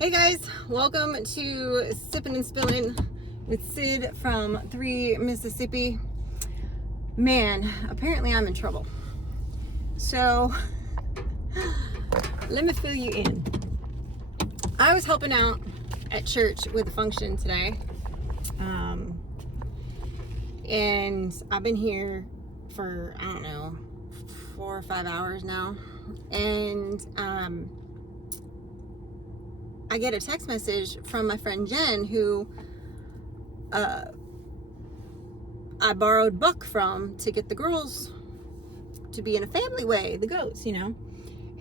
Hey guys, welcome to Sippin' and Spillin' with Sid from 3 Mississippi. Man, apparently I'm in trouble. So, let me fill you in. I was helping out at church with a function today. And I've been here for, 4 or 5 hours now. And, I get a text message from my friend Jen, who I borrowed Buck from to get the girls to be in a family way, the goats,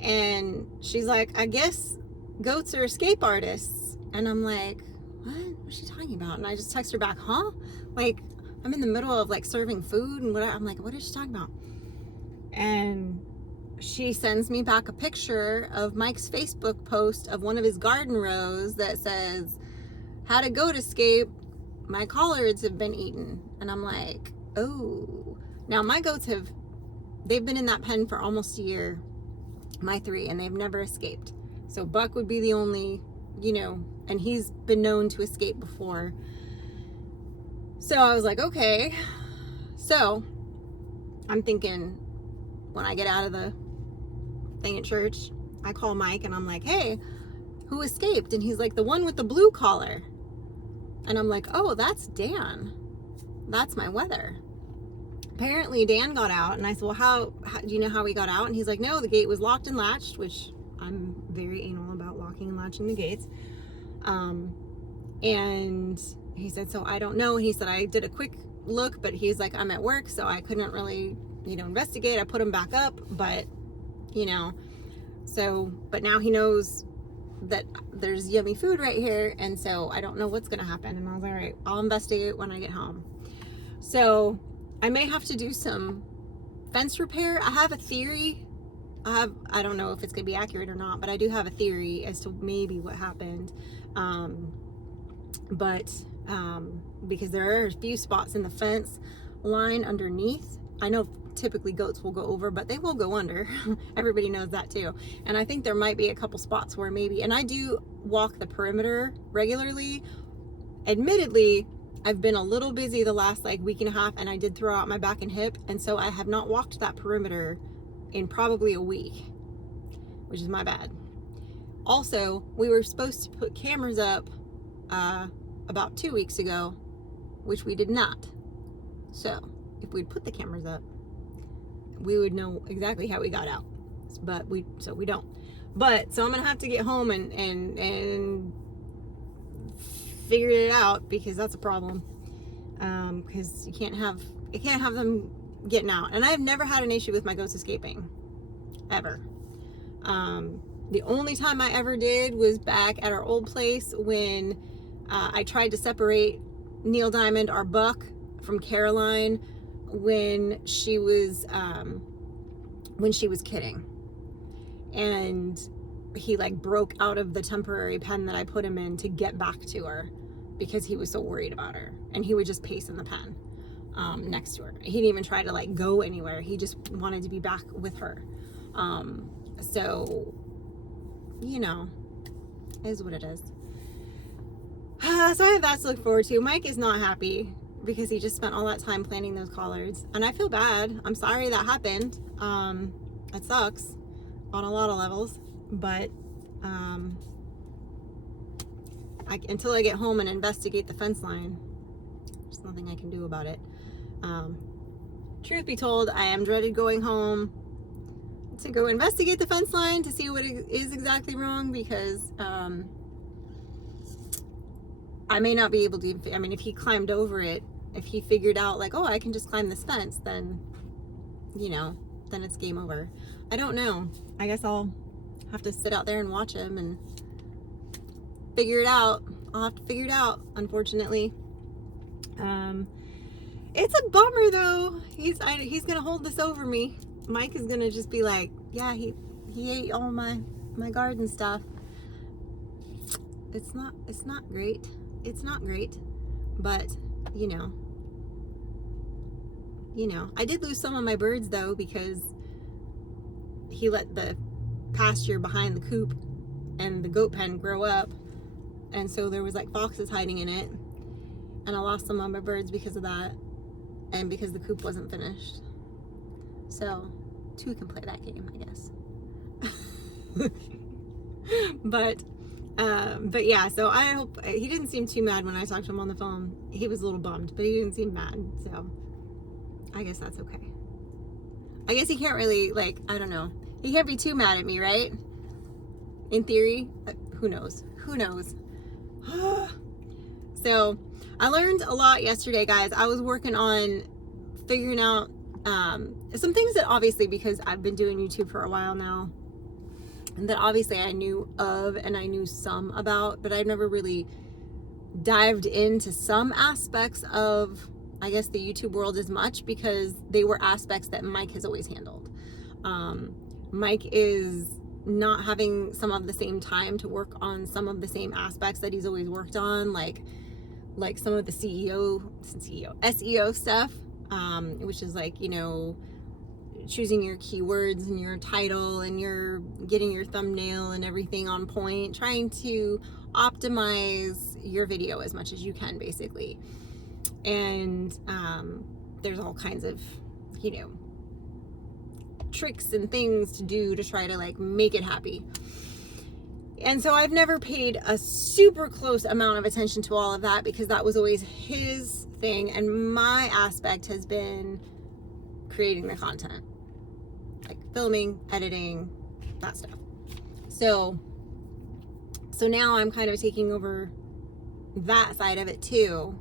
And she's like, I guess goats are escape artists. And I'm like, what's she talking about? And I just text her back, huh? Like, I'm in the middle of like serving food and whatever. I'm like, what is she talking about? And she sends me back a picture of Mike's Facebook post of one of his garden rows that says, "Had a goat escape, my collards have been eaten." And I'm like, oh. Now my goats they've been in that pen for almost a year, my 3, and they've never escaped. So Buck would be the only, and he's been known to escape before. So I was like, okay. So I'm thinking, when I get out of the thing at church, I call Mike and I'm like, hey, who escaped? And he's like, the one with the blue collar. And I'm like, oh, that's Dan. That's my weather. Apparently Dan got out. And I said, well, how do you know how he got out? And he's like, no, the gate was locked and latched, which I'm very anal about locking and latching the gates. And he said, so I don't know. And he said, I did a quick look, but he's like, I'm at work, so I couldn't really, investigate. I put him back up, but but now he knows that there's yummy food right here, and so I don't know what's gonna happen. And I was like, all right, I'll investigate when I get home. So I may have to do some fence repair. I have a theory. I don't know if it's gonna be accurate or not, but I do have a theory as to maybe what happened. Because there are a few spots in the fence line underneath. I know typically goats will go over, but they will go under. Everybody knows that too. And I think there might be a couple spots where maybe, and I do walk the perimeter regularly. Admittedly, I've been a little busy the last week and a half, and I did throw out my back and hip, and so I have not walked that perimeter in probably a week, which is my bad. Also, we were supposed to put cameras up about 2 weeks ago, which we did not. So if we'd put the cameras up, we would know exactly how we got out, but we don't. But so I'm gonna have to get home and figure it out, because that's a problem. Because you can't have them getting out. And I've never had an issue with my goats escaping, ever. The only time I ever did was back at our old place when I tried to separate Neil Diamond, our Buck, from Caroline when she was kidding, and he broke out of the temporary pen that I put him in to get back to her because he was so worried about her, and he would just pace in the pen next to her. He didn't even try to go anywhere. He just wanted to be back with her. So is what it is. So I have that to look forward to. Mike is not happy because he just spent all that time planning those collards, and I feel bad. I'm sorry that happened. It sucks on a lot of levels, but until I get home and investigate the fence line, there's nothing I can do about it. Truth be told, I am dreaded going home to go investigate the fence line to see what is exactly wrong, because I may not be able to. If he climbed over it, if he figured out oh, I can just climb this fence, then then it's game over. I don't know. I guess I'll have to sit out there and watch him and figure it out. I'll have to figure it out, unfortunately. It's a bummer though. He's gonna hold this over me. Mike is gonna just be like, yeah, he ate all my garden stuff. It's not great. It's not great, but I did lose some of my birds though, because he let the pasture behind the coop and the goat pen grow up and so there was like foxes hiding in it, and I lost some of my birds because of that, and because the coop wasn't finished. So 2 can play that game, I guess. But yeah, so I hope he didn't seem too mad when I talked to him on the phone. He was a little bummed, but he didn't seem mad, so I guess that's okay. I guess he can't really, like, I don't know. He can't be too mad at me, right? In theory, who knows? Who knows? So I learned a lot yesterday, guys. I was working on figuring out some things that obviously, because I've been doing YouTube for a while now, and that obviously I knew of and I knew some about, but I've never really dived into some aspects of, I guess, the YouTube world as much, because they were aspects that Mike has always handled. Mike is not having some of the same time to work on some of the same aspects that he's always worked on, like some of the SEO stuff, which is like, you know, choosing your keywords and your title and your getting your thumbnail and everything on point, trying to optimize your video as much as you can, basically. And there's all kinds of, you know, tricks and things to do to try to like make it happy. And so I've never paid a super close amount of attention to all of that, because that was always his thing, and my aspect has been creating the content, like filming, editing, that stuff. So now I'm kind of taking over that side of it too.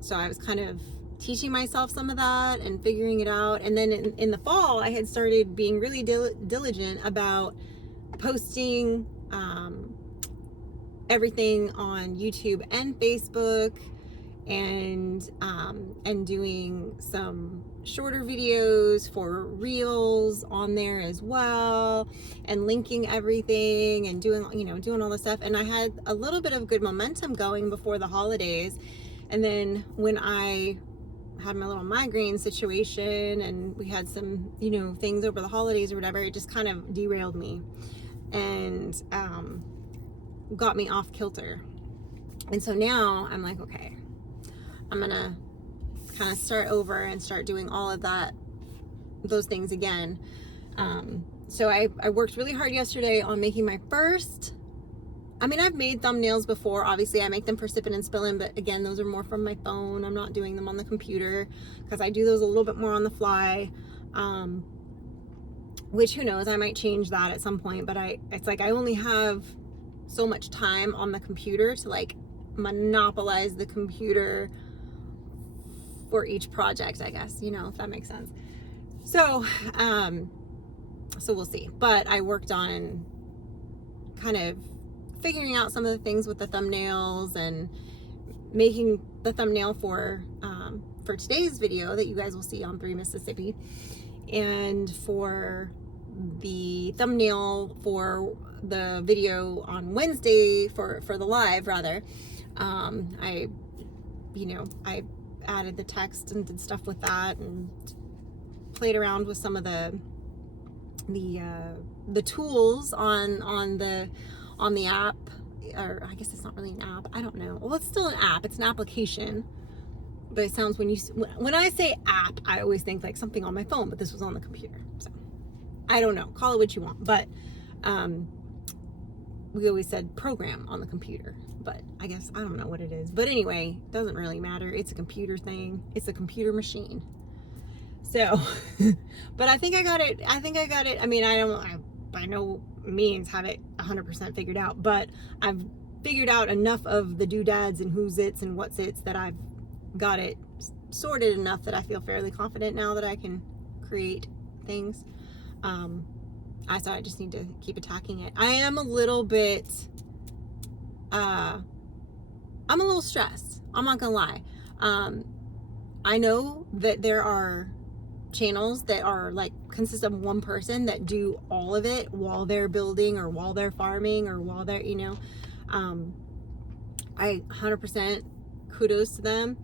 So I was kind of teaching myself some of that and figuring it out. And then in the fall, I had started being really diligent about posting everything on YouTube and Facebook, and doing some shorter videos for reels on there as well, and linking everything and doing all this stuff. And I had a little bit of good momentum going before the holidays, and then when I had my little migraine situation and we had some, you know, things over the holidays or whatever, it just kind of derailed me and got me off kilter. And so now I'm like, okay, I'm gonna kind of start over and start doing all of those things again. So I worked really hard yesterday on making my first, I mean, I've made thumbnails before. Obviously, I make them for Sippin' and Spillin', but again, those are more from my phone. I'm not doing them on the computer, because I do those a little bit more on the fly. Which, who knows, I might change that at some point, but it's like I only have so much time on the computer to like monopolize the computer for each project, I guess, you know, if that makes sense. So we'll see. But I worked on kind of figuring out some of the things with the thumbnails and making the thumbnail for today's video that you guys will see on 3 Mississippi, and for the thumbnail for the video on Wednesday for the live, rather. I added the text and did stuff with that and played around with some of the tools on the app, or I guess it's not really an app. I don't know. Well, it's still an app. It's an application. But it sounds, when I say app, I always think like something on my phone, but this was on the computer. So I don't know. Call it what you want. But we always said program on the computer. But I guess I don't know what it is. But anyway, it doesn't really matter. It's a computer thing. It's a computer machine. So, but I think I got it. I mean, I by no means have it 100% figured out, but I've figured out enough of the doodads and who's its and what's its that I've got it sorted enough that I feel fairly confident now that I can create things. I just need to keep attacking it. I am a little bit, I'm a little stressed. I'm not gonna lie. I know that there are channels that are like consist of one person that do all of it while they're building or while they're farming or while they're, you know, I 100% kudos to them.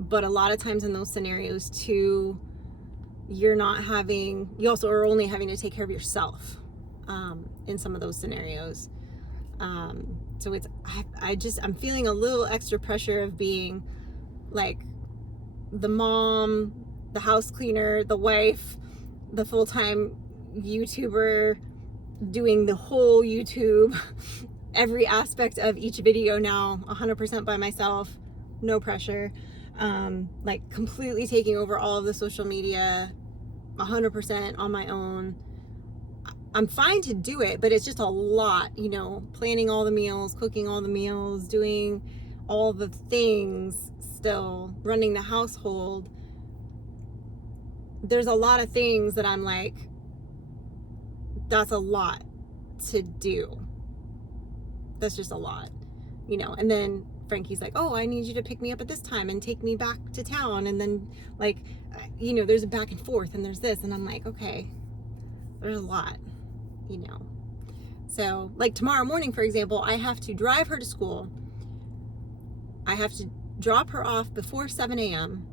But a lot of times in those scenarios too, you also are only having to take care of yourself. in some of those scenarios. So it's, I'm feeling a little extra pressure of being like the mom, the house cleaner, the wife, the full-time YouTuber, doing the whole YouTube, every aspect of each video now, 100% by myself, no pressure. Like completely taking over all of the social media, 100% on my own. I'm fine to do it, but it's just a lot, you know, planning all the meals, cooking all the meals, doing all the things, still running the household. There's a lot of things that I'm like, that's a lot to do. That's just a lot, you know. And then Frankie's like, oh, I need you to pick me up at this time and take me back to town. And then, like, you know, there's a back and forth and there's this. And I'm like, okay, there's a lot, you know. So, like, tomorrow morning, for example, I have to drive her to school. I have to drop her off before 7 a.m.,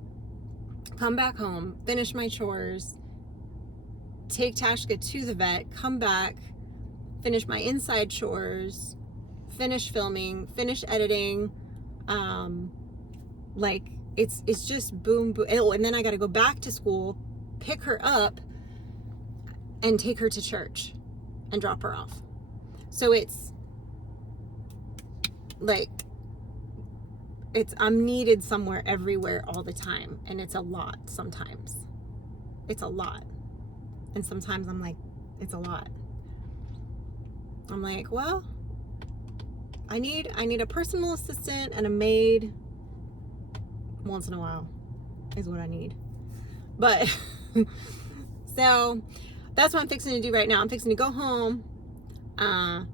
come back home, finish my chores, take Tashka to the vet, come back, finish my inside chores, finish filming, finish editing. Like, it's just boom, boom. Oh, and then I got to go back to school, pick her up, and take her to church and drop her off. So it's like, I'm needed somewhere, everywhere, all the time. And it's a lot sometimes. It's a lot. And sometimes I'm like, it's a lot. I'm like, well, I need a personal assistant and a maid once in a while is what I need. But so that's what I'm fixing to do right now. I'm fixing to go home, and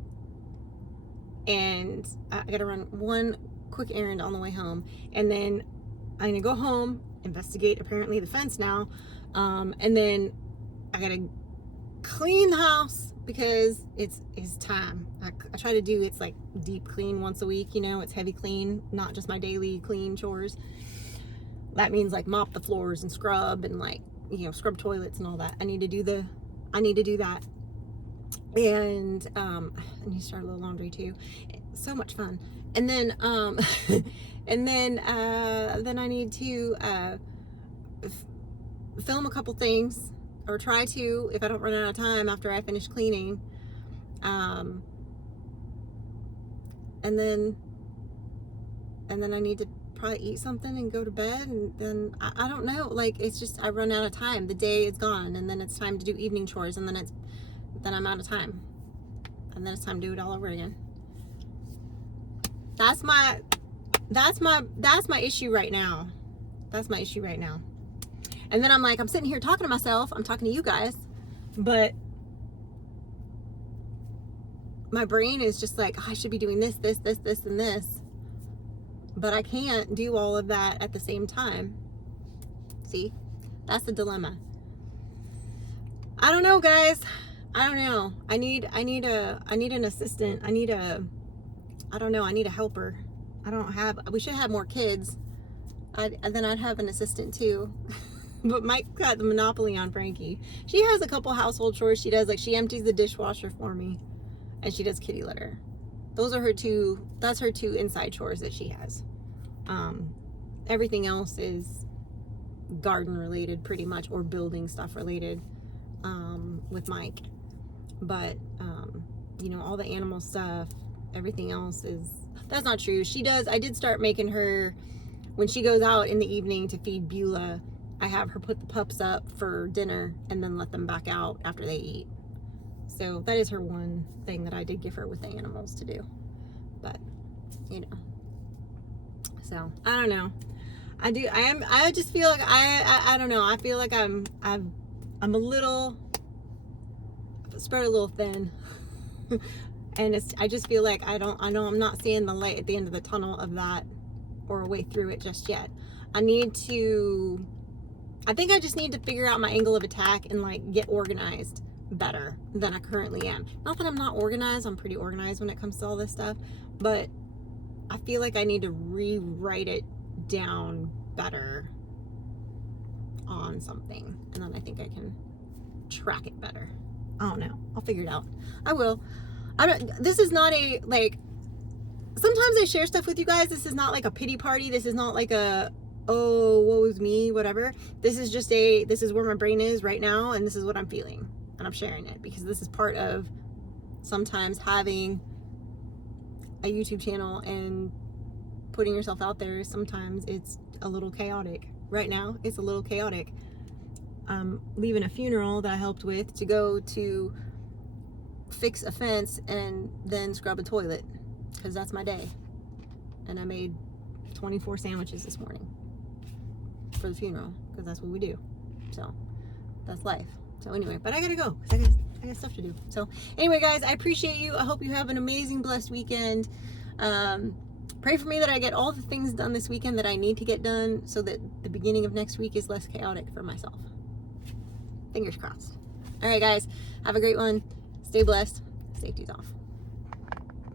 I gotta run one quick errand on the way home, and then I'm gonna go home, investigate apparently the fence now, and then I gotta clean the house because it's time. I try to do, it's like deep clean once a week, you know. It's heavy clean, not just my daily clean chores. That means like mop the floors and scrub and, like, you know, scrub toilets and all that. I need to do that. And I need to start a little laundry too. So much fun. And then then I need to film a couple things, or try to, if I don't run out of time after I finish cleaning. And then I need to probably eat something and go to bed, and then I don't know, like, it's just, I run out of time. The day is gone, and then it's time to do evening chores, and then I'm out of time, and then it's time to do it all over again. That's my issue right now. That's my issue right now. And then I'm like, I'm sitting here talking to myself, I'm talking to you guys, but my brain is just like, oh, I should be doing this, and this. But I can't do all of that at the same time. See? That's the dilemma. I don't know, guys. I don't know. I need an assistant. I need a helper. We should have more kids. Then I'd have an assistant too. But Mike got the monopoly on Frankie. She has a couple household chores she does. Like, she empties the dishwasher for me, and she does kitty litter. That's her two inside chores that she has. Everything else is garden related pretty much, or building stuff related, with Mike. But, you know, all the animal stuff, everything else that's not true. I did start making her, when she goes out in the evening to feed Beulah, I have her put the pups up for dinner and then let them back out after they eat. So that is her one thing that I did give her with the animals to do. But, you know, so I don't know. I just feel like I don't know. I feel like I'm a little spread a little thin. And I just feel like I'm not seeing the light at the end of the tunnel of that, or a way through it just yet. I think I just need to figure out my angle of attack and, like, get organized better than I currently am. Not that I'm not organized. I'm pretty organized when it comes to all this stuff, but I feel like I need to rewrite it down better on something, and then I think I can track it better. I don't know. I'll figure it out. I will. This is not a, like, sometimes I share stuff with you guys. This is not like a pity party. This is not like a, oh, woe is me, whatever. This is just this is where my brain is right now, and this is what I'm feeling. And I'm sharing it because this is part of sometimes having a YouTube channel and putting yourself out there. Sometimes it's a little chaotic. Right now, it's a little chaotic. Leaving a funeral that I helped with to go to fix a fence and then scrub a toilet, because that's my day. And I made 24 sandwiches this morning for the funeral, because that's what we do. So that's life. So anyway, but I gotta go because I got stuff to do. So anyway, guys, I appreciate you. I hope you have an amazing, blessed weekend. Pray for me that I get all the things done this weekend that I need to get done, so that the beginning of next week is less chaotic for myself. Fingers crossed. All right, guys, have a great one. Stay blessed. Safety's off.